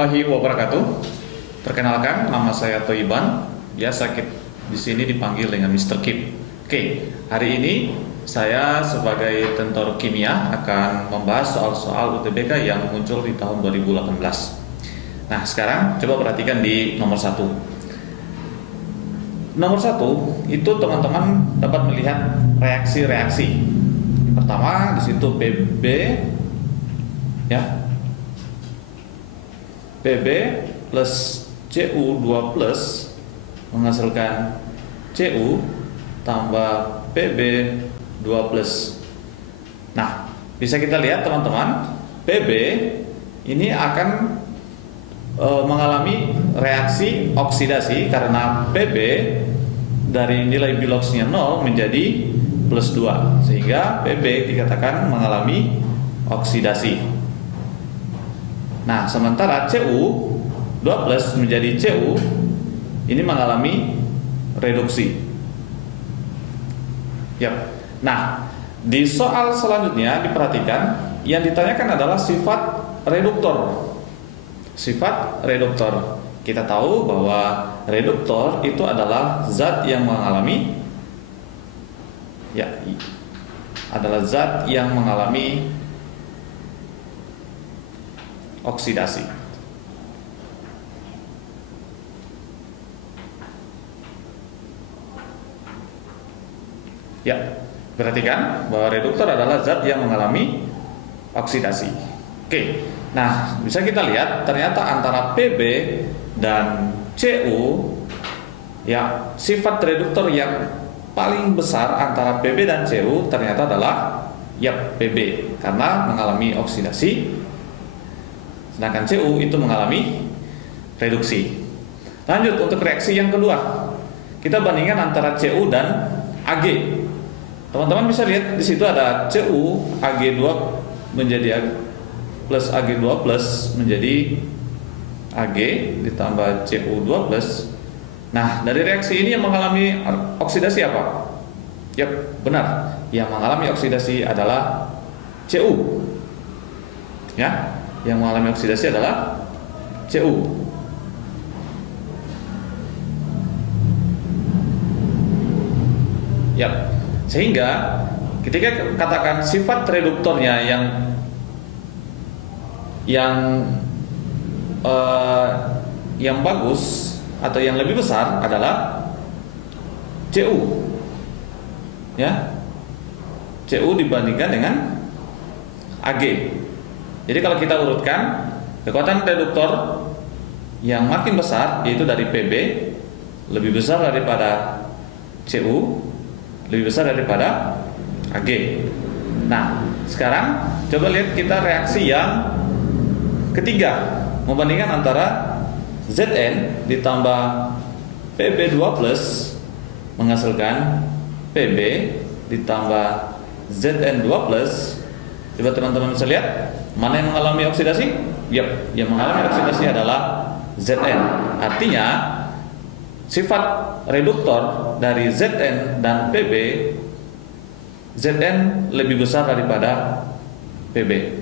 warahmatullahi wabarakatuh. Perkenalkan, nama saya Toiban. Biasa di sini dipanggil dengan Mr. Kim. Oke, hari ini saya sebagai tentor kimia akan membahas soal-soal UTBK yang muncul di tahun 2018. Nah, sekarang coba perhatikan di nomor 1. Nomor 1 itu teman-teman dapat melihat reaksi-reaksi. Pertama di situ PB, ya, PB plus Cu2 plus menghasilkan Cu tambah PB2 plus. Nah, bisa kita lihat teman-teman, PB ini akan mengalami reaksi oksidasi karena PB dari nilai Biloxnya 0 menjadi plus 2, sehingga PB dikatakan mengalami oksidasi. Nah, sementara Cu2 plus menjadi Cu ini mengalami reduksi. Yap. Nah, di soal selanjutnya diperhatikan yang ditanyakan adalah sifat reduktor. Sifat reduktor. Kita tahu bahwa reduktor itu adalah zat yang mengalami oksidasi. Ya, perhatikan bahwa reduktor adalah zat yang mengalami oksidasi. Oke, nah bisa kita lihat ternyata antara PB dan Cu, ya, sifat reduktor yang paling besar antara PB dan Cu ternyata adalah PB karena mengalami oksidasi. Sedangkan Cu itu mengalami reduksi. Lanjut untuk reaksi yang kedua. Kita bandingkan antara Cu dan Ag. Teman-teman bisa lihat di situ ada Cu Ag2 menjadi plus Ag2 plus menjadi Ag ditambah Cu2 plus. Nah, dari reaksi ini yang mengalami oksidasi apa? Yap, benar. Yang mengalami oksidasi adalah Cu. Ya. Yang mengalami oksidasi adalah Cu. Ya, sehingga ketika katakan sifat reduktornya yang bagus atau yang lebih besar adalah Cu. Ya, Cu dibandingkan dengan Ag. Jadi kalau kita urutkan kekuatan reduktor yang makin besar yaitu dari PB lebih besar daripada Cu, lebih besar daripada Ag. Nah, sekarang coba lihat kita reaksi yang ketiga, membandingkan antara Zn ditambah PB2 plus menghasilkan PB ditambah Zn2 plus. Coba teman-teman bisa lihat mana yang mengalami oksidasi? Yap, yang mengalami oksidasi adalah Zn. Artinya sifat reduktor dari Zn dan PB, Zn lebih besar daripada PB.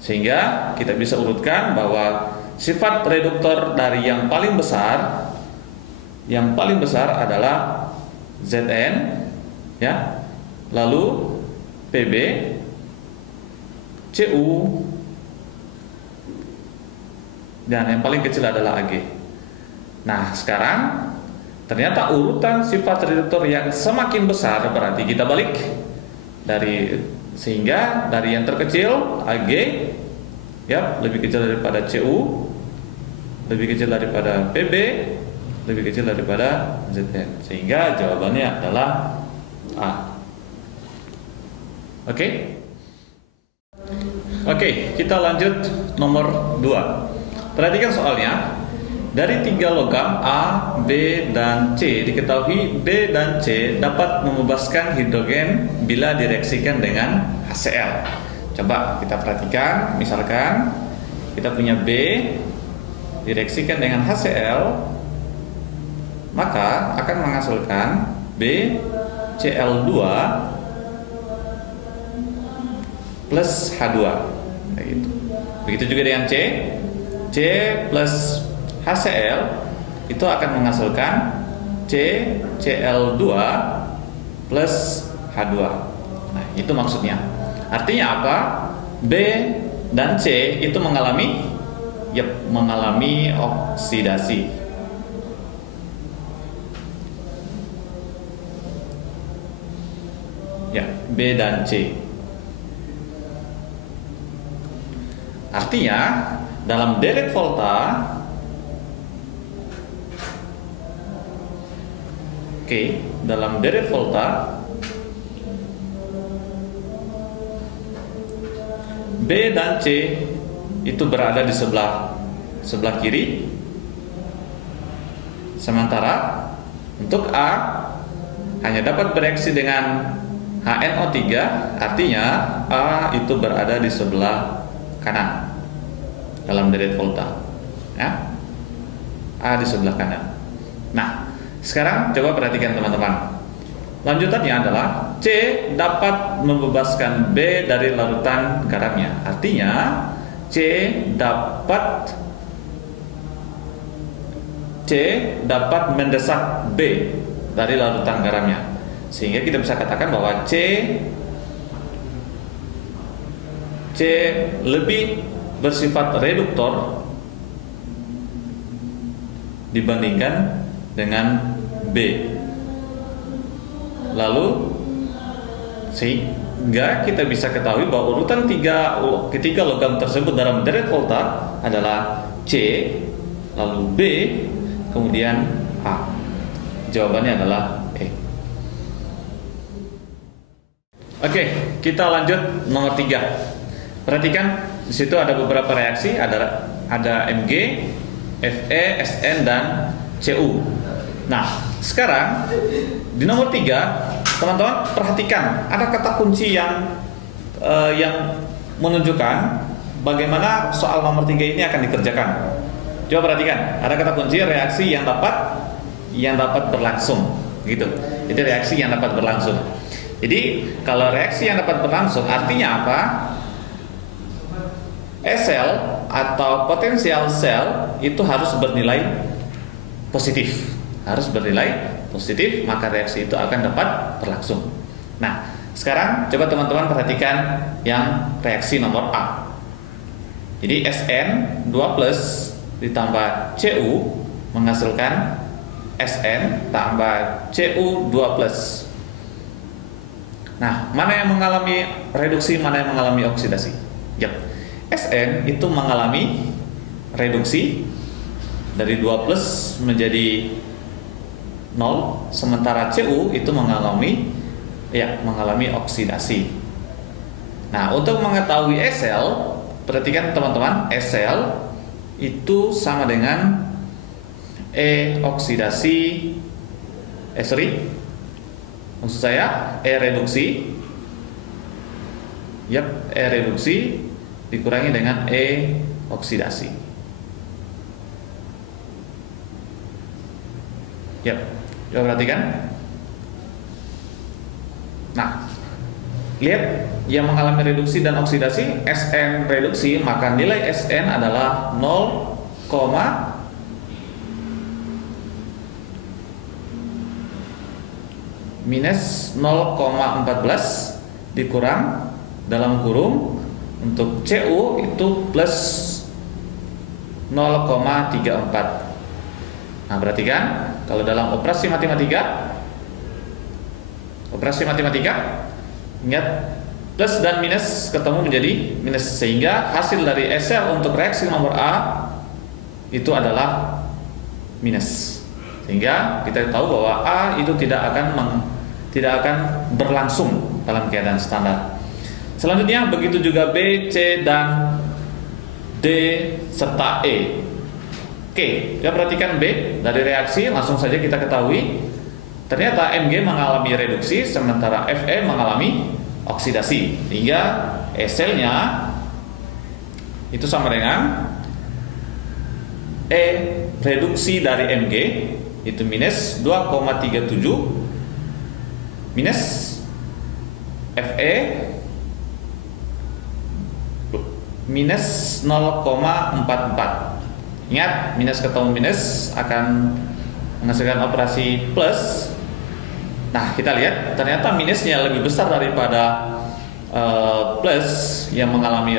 Sehingga kita bisa urutkan bahwa sifat reduktor dari yang paling besar adalah Zn, ya. Lalu PB, Cu, dan yang paling kecil adalah Ag. Nah, sekarang ternyata urutan sifat reduktor yang semakin besar berarti kita balik sehingga dari yang terkecil Ag, ya, lebih kecil daripada Cu, lebih kecil daripada PB, lebih kecil daripada Zn. Sehingga jawabannya adalah A. Oke, kita lanjut nomor 2. Perhatikan soalnya. Dari 3 logam A, B, dan C diketahui B dan C dapat membebaskan hidrogen bila direaksikan dengan HCl. Coba kita perhatikan, misalkan kita punya B direaksikan dengan HCl, maka akan menghasilkan BCl2 plus H2. Begitu juga dengan C. C plus HCl itu akan menghasilkan CCl2 plus H2. Nah, itu maksudnya. Artinya apa? B dan C itu mengalami oksidasi. Ya, B dan C. Artinya dalam deret volta, dalam deret volta B dan C itu berada di sebelah kiri, sementara untuk A hanya dapat bereaksi dengan HNO3, artinya A itu berada di sebelah kanan dalam deret volta, ya. A di sebelah kanan. Nah, sekarang coba perhatikan teman-teman. Lanjutannya adalah C dapat membebaskan B dari larutan garamnya. Artinya C dapat mendesak B dari larutan garamnya. Sehingga kita bisa katakan bahwa C lebih bersifat reduktor dibandingkan dengan B. Lalu sehingga kita bisa ketahui bahwa urutan ketiga logam tersebut dalam deret volta adalah C, lalu B, kemudian A. Jawabannya adalah E. Oke, kita lanjut nomor 3. Perhatikan di situ ada beberapa reaksi, ada Mg, Fe, Sn dan Cu. Nah, sekarang di nomor 3, teman-teman perhatikan ada kata kunci yang menunjukkan bagaimana soal nomor 3 ini akan dikerjakan. Coba perhatikan, ada kata kunci reaksi yang dapat berlangsung, gitu. Jadi reaksi yang dapat berlangsung. Jadi kalau reaksi yang dapat berlangsung artinya apa? sel atau potensial sel itu harus bernilai positif. Maka reaksi itu akan dapat berlangsung. Nah, sekarang coba teman-teman perhatikan yang reaksi nomor A. Jadi Sn 2+ ditambah Cu menghasilkan Sn tambah Cu 2+. Nah, mana yang mengalami reduksi, mana yang mengalami oksidasi? Sn itu mengalami reduksi dari 2+ menjadi 0, sementara Cu itu mengalami oksidasi. Nah, untuk mengetahui sel, perhatikan teman-teman, sel itu sama dengan reduksi dikurangi dengan oksidasi. Coba perhatikan. Nah, lihat yang mengalami reduksi dan oksidasi, Sn reduksi, maka nilai Sn adalah 0, minus 0,14 dikurang dalam kurung untuk Cu itu plus 0,34. Nah, perhatikan kalau dalam operasi matematika ingat plus dan minus ketemu menjadi minus, sehingga hasil dari sel untuk reaksi nomor A itu adalah minus. Sehingga kita tahu bahwa A itu tidak akan berlangsung dalam keadaan standar. Selanjutnya begitu juga B, C dan D serta E. Oke, kita perhatikan B dari reaksi, langsung saja kita ketahui ternyata Mg mengalami reduksi sementara Fe mengalami oksidasi, sehingga selnya itu sama dengan reduksi dari Mg itu minus 2,37 minus Fe minus 0,44. Ingat, minus ketemu minus akan menghasilkan operasi plus. Nah, kita lihat ternyata minusnya lebih besar daripada plus yang mengalami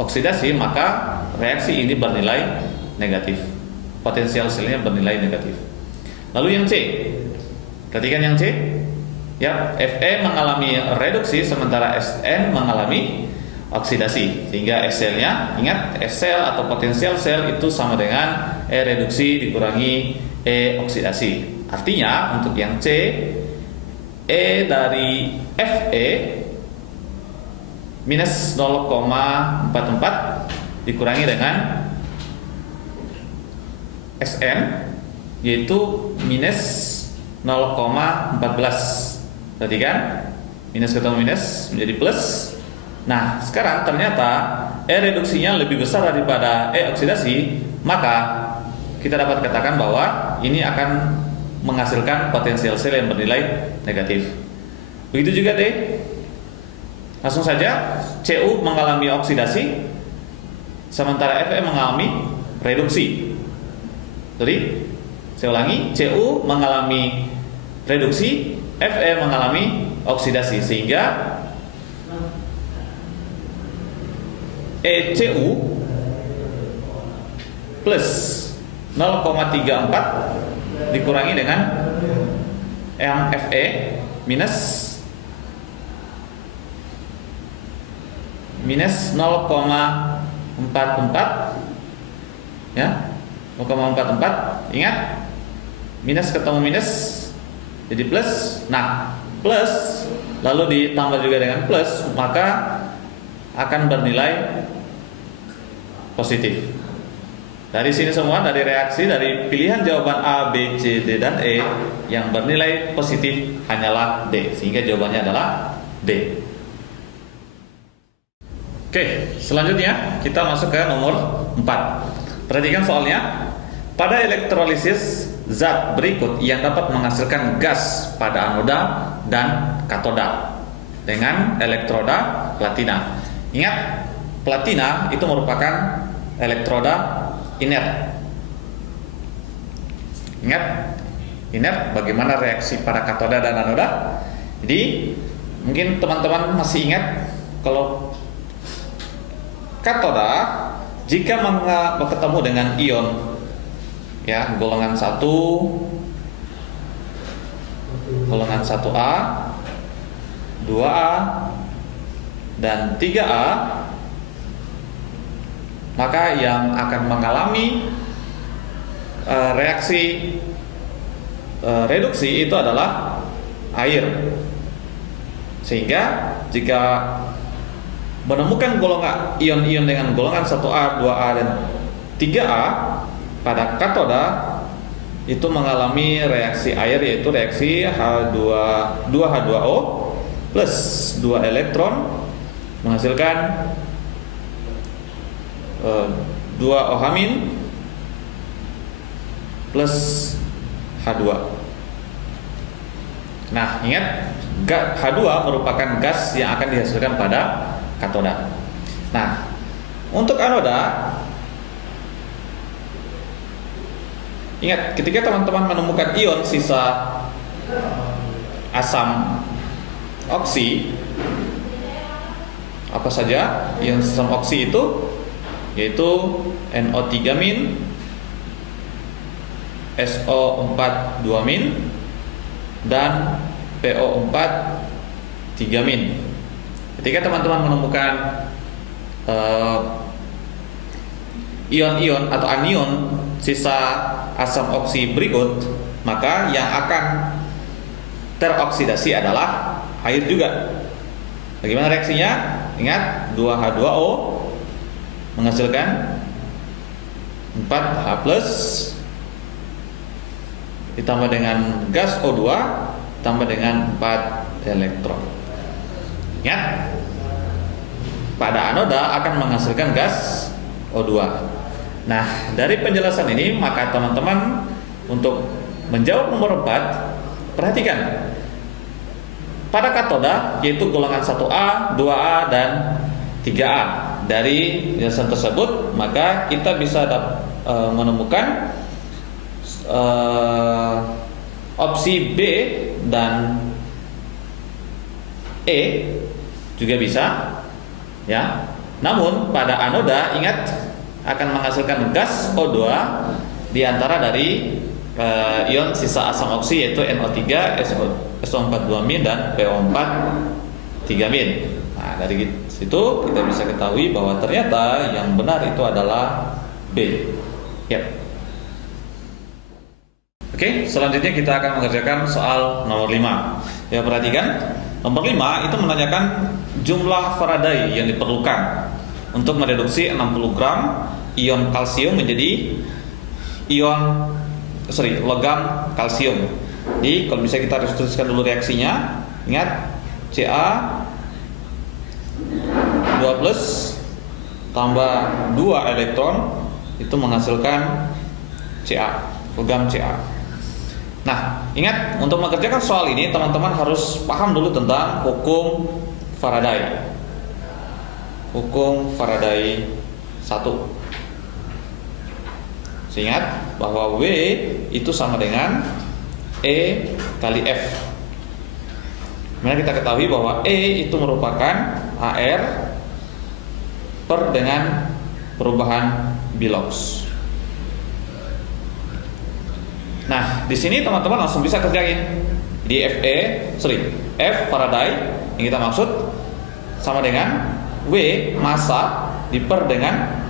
oksidasi, maka reaksi ini bernilai negatif. Potensial selnya bernilai negatif. Lalu yang C, perhatikan yang C. Ya, Fe mengalami reduksi sementara Sn mengalami oksidasi, sehingga S-selnya, ingat S-sel atau potensial sel itu sama dengan E reduksi dikurangi E oksidasi. Artinya untuk yang C, E dari Fe minus 0,44 dikurangi dengan Sn, yaitu minus 0,14. Perhatikan, minus ketemu minus menjadi plus. Nah, sekarang ternyata E reduksinya lebih besar daripada E oksidasi, maka kita dapat katakan bahwa ini akan menghasilkan potensial sel yang bernilai negatif. Begitu juga D. Langsung saja, Cu mengalami oksidasi, sementara Fe mengalami reduksi. Jadi, saya ulangi, Cu mengalami reduksi, Fe mengalami oksidasi, sehingga ECU plus 0,34 dikurangi dengan Fe minus 0,44, ya, 0,44. Ingat, minus ketemu minus jadi plus. Nah, plus lalu ditambah juga dengan plus, maka akan bernilai positif. Dari sini semua, dari reaksi, dari pilihan jawaban A, B, C, D, dan E, yang bernilai positif hanyalah D, sehingga jawabannya adalah D. Oke, selanjutnya kita masuk ke nomor 4. Perhatikan soalnya. Pada elektrolisis, zat berikut yang dapat menghasilkan gas pada anoda dan katoda dengan elektroda platina. Ingat, platina itu merupakan elektroda inert. Ingat, inert, bagaimana reaksi pada katoda dan anoda. Jadi, mungkin teman-teman masih ingat kalau katoda jika ketemu dengan ion, ya, golongan 1, golongan 1A, 2A, dan 3A, maka yang akan mengalami reaksi reduksi itu adalah air. Sehingga jika menemukan golongan ion-ion dengan golongan 1A, 2A, dan 3A pada katoda, itu mengalami reaksi air, yaitu reaksi H2, 2H2O plus 2 elektron menghasilkan 2 OH- plus H2. Nah, ingat, H2 merupakan gas yang akan dihasilkan pada katoda. Nah, untuk anoda, ingat, ketika teman-teman menemukan ion sisa asam oksi, apa saja ion asam oksi itu? Yaitu NO3-, SO4-2-, dan PO4-3-. Ketika teman-teman menemukan ion-ion atau anion sisa asam oksi berikut, maka yang akan teroksidasi adalah air juga. Bagaimana reaksinya? Ingat, 2H2O menghasilkan 4H+ ditambah dengan gas O2 tambah dengan 4 elektron. Ingat, pada anoda akan menghasilkan gas O2. Nah, dari penjelasan ini, maka teman-teman untuk menjawab nomor 4, perhatikan. Pada katoda, yaitu golongan 1A, 2A, dan 3A. Dari penjelasan tersebut, maka kita bisa menemukan opsi B dan E juga bisa, ya. Namun pada anoda ingat akan menghasilkan gas O2 di antara dari ion sisa asam oksi yaitu NO3, SO42- dan PO4 3-. Nah, dari situ kita bisa ketahui bahwa ternyata yang benar itu adalah B. Yep. Oke, selanjutnya kita akan mengerjakan soal nomor 5. Ya, perhatikan. Nomor 5 itu menanyakan jumlah Faraday yang diperlukan untuk mereduksi 60 gram ion kalsium menjadi logam kalsium. Jadi kalau bisa kita tuliskan dulu reaksinya. Ingat, Ca 2+ tambah 2 elektron itu menghasilkan Ca, logam Ca. Nah, ingat untuk mengerjakan soal ini teman-teman harus paham dulu tentang hukum Faraday. Hukum Faraday 1. Ingat bahwa W itu sama dengan E kali F. Kemudian kita ketahui bahwa E itu merupakan AR per dengan perubahan Bilox. Nah, di sini teman-teman langsung bisa kerjain. Di F Faraday yang kita maksud sama dengan W massa diper dengan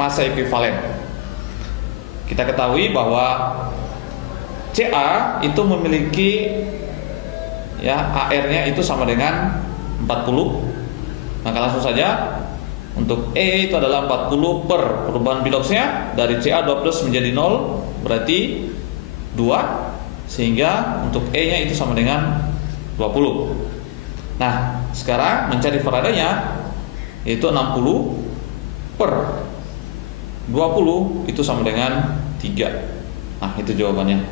massa ekuivalen. Kita ketahui bahwa Ca itu memiliki AR-nya itu sama dengan 40. Maka langsung saja untuk E itu adalah 40 per perubahan Biloxnya dari Ca 2+ menjadi 0 berarti 2, sehingga untuk E-nya itu sama dengan 20. Nah, sekarang mencari Faraday-nya yaitu 60 per 20 itu sama dengan 3. Nah, itu jawabannya.